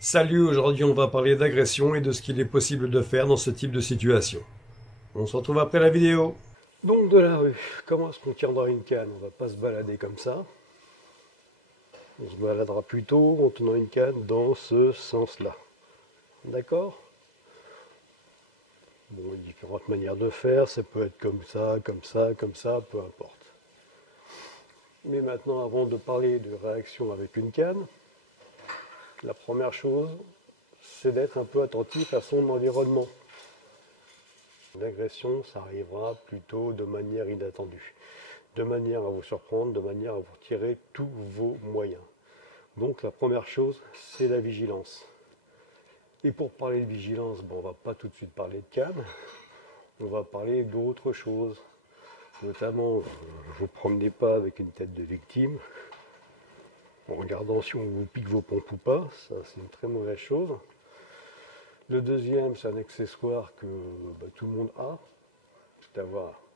Salut, aujourd'hui on va parler d'agression et de ce qu'il est possible de faire dans ce type de situation. On se retrouve après la vidéo. Donc de la rue, comment est-ce qu'on tiendra une canne? On va pas se balader comme ça. On se baladera plutôt en tenant une canne dans ce sens-là. D'accord? Bon, il y a différentes manières de faire, ça peut être comme ça, comme ça, comme ça, peu importe. Mais maintenant, avant de parler de réaction avec une canne, la première chose, c'est d'être un peu attentif à son environnement. L'agression, ça arrivera plutôt de manière inattendue, de manière à vous surprendre, de manière à vous retirer tous vos moyens. Donc la première chose, c'est la vigilance. Et pour parler de vigilance, bon, on ne va pas tout de suite parler de canne, on va parler d'autre chose. Notamment, ne vous promenez pas avec une tête de victime, en regardant si on vous pique vos pompes ou pas, ça c'est une très mauvaise chose. Le deuxième, c'est un accessoire que tout le monde a,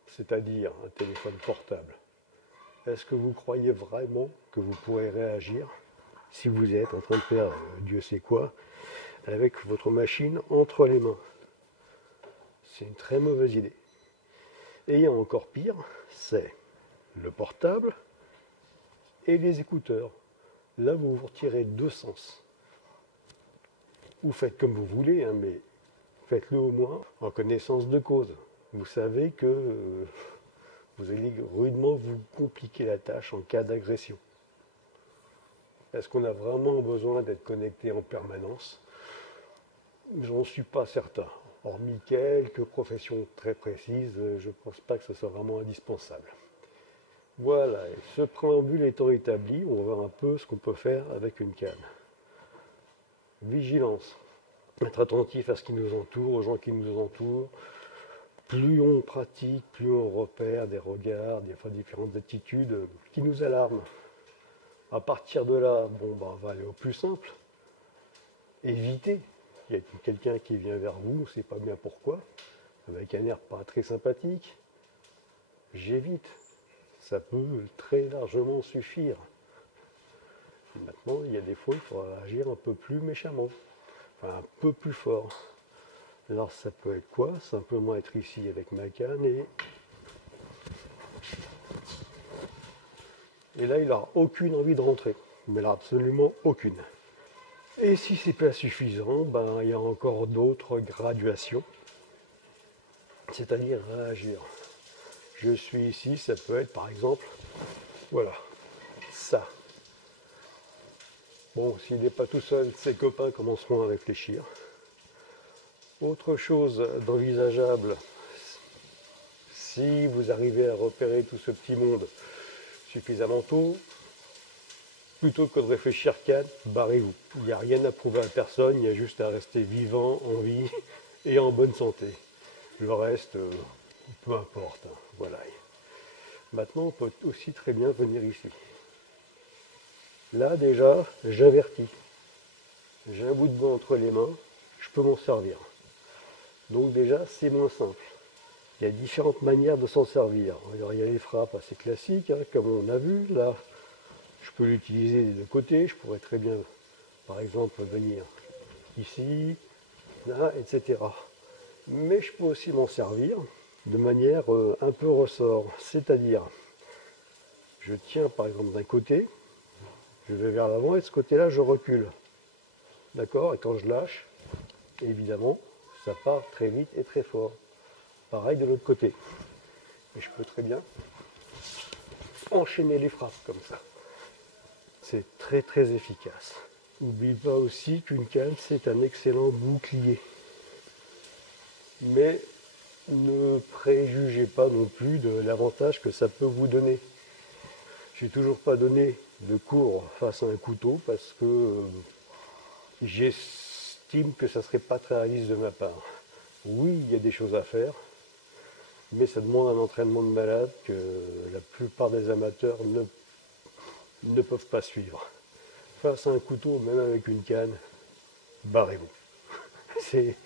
c'est-à-dire un téléphone portable. Est-ce que vous croyez vraiment que vous pourrez réagir si vous êtes en train de faire Dieu sait quoi avec votre machine entre les mains? C'est une très mauvaise idée. Et il y a encore pire, c'est le portable et les écouteurs. Là, vous vous retirez deux sens. Vous faites comme vous voulez, hein, mais faites-le au moins en connaissance de cause. Vous savez que vous allez rudement vous compliquer la tâche en cas d'agression. Est-ce qu'on a vraiment besoin d'être connecté en permanence? J'en suis pas certain. Hormis quelques professions très précises, je ne pense pas que ce soit vraiment indispensable. Voilà, et ce préambule étant établi, on va voir un peu ce qu'on peut faire avec une canne. Vigilance, être attentif à ce qui nous entoure, aux gens qui nous entourent. Plus on pratique, plus on repère des regards, différentes attitudes qui nous alarment. À partir de là, on va aller au plus simple. Éviter. Il y a quelqu'un qui vient vers vous, on ne sait pas bien pourquoi, avec un air pas très sympathique. J'évite. Ça peut très largement suffire. Maintenant, il y a des fois, il faudra agir un peu plus méchamment, enfin un peu plus fort. Alors ça peut être quoi? Simplement être ici avec ma canne et là, il n'aura aucune envie de rentrer, mais là, absolument aucune. Et si c'est pas suffisant, il y a encore d'autres graduations, c'est-à-dire réagir. Je suis ici, ça peut être par exemple, voilà, ça. Bon, s'il n'est pas tout seul, ses copains commenceront à réfléchir. Autre chose d'envisageable, si vous arrivez à repérer tout ce petit monde suffisamment tôt, plutôt que de réfléchir canne, barrez-vous. Il n'y a rien à prouver à personne, il y a juste à rester vivant, en vie et en bonne santé. Le reste, peu importe. Hein. Voilà. Maintenant, on peut aussi très bien venir ici. Là, déjà, j'avertis. J'ai un bout de bois entre les mains, je peux m'en servir. Donc déjà, c'est moins simple. Il y a différentes manières de s'en servir. Alors, il y a les frappes assez classiques, hein, comme on a vu. Là, je peux l'utiliser des deux côtés. Je pourrais très bien, par exemple, venir ici, là, etc. Mais je peux aussi m'en servir de manière un peu ressort. C'est-à-dire, je tiens par exemple d'un côté, je vais vers l'avant et de ce côté-là, je recule. D'accord? Et quand je lâche, évidemment, ça part très vite et très fort. Pareil de l'autre côté. Et je peux très bien enchaîner les frappes comme ça. C'est très très efficace. N'oublie pas aussi qu'une canne, c'est un excellent bouclier. Mais ne préjugez pas non plus de l'avantage que ça peut vous donner. Je n'ai toujours pas donné de cours face à un couteau parce que j'estime que ça ne serait pas très réaliste de ma part. Oui, il y a des choses à faire, mais ça demande un entraînement de malade que la plupart des amateurs ne peuvent pas suivre. Face à un couteau, même avec une canne, barrez-vous. C'est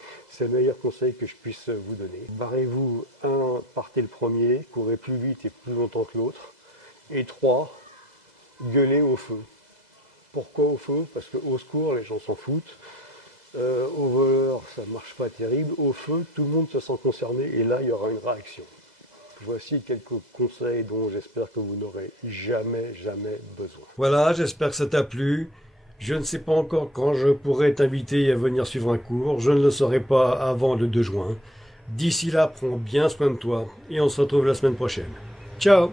le meilleur conseil que je puisse vous donner. Barrez-vous, partez le premier, courez plus vite et plus longtemps que l'autre. Et 3, gueulez au feu. Pourquoi au feu? Parce que au secours, les gens s'en foutent. Au voleur, ça ne marche pas terrible. Au feu, tout le monde se sent concerné et là, il y aura une réaction. Voici quelques conseils dont j'espère que vous n'aurez jamais besoin. Voilà, j'espère que ça t'a plu. Je ne sais pas encore quand je pourrai t'inviter à venir suivre un cours. Je ne le saurai pas avant le 2 juin. D'ici là, prends bien soin de toi et on se retrouve la semaine prochaine. Ciao!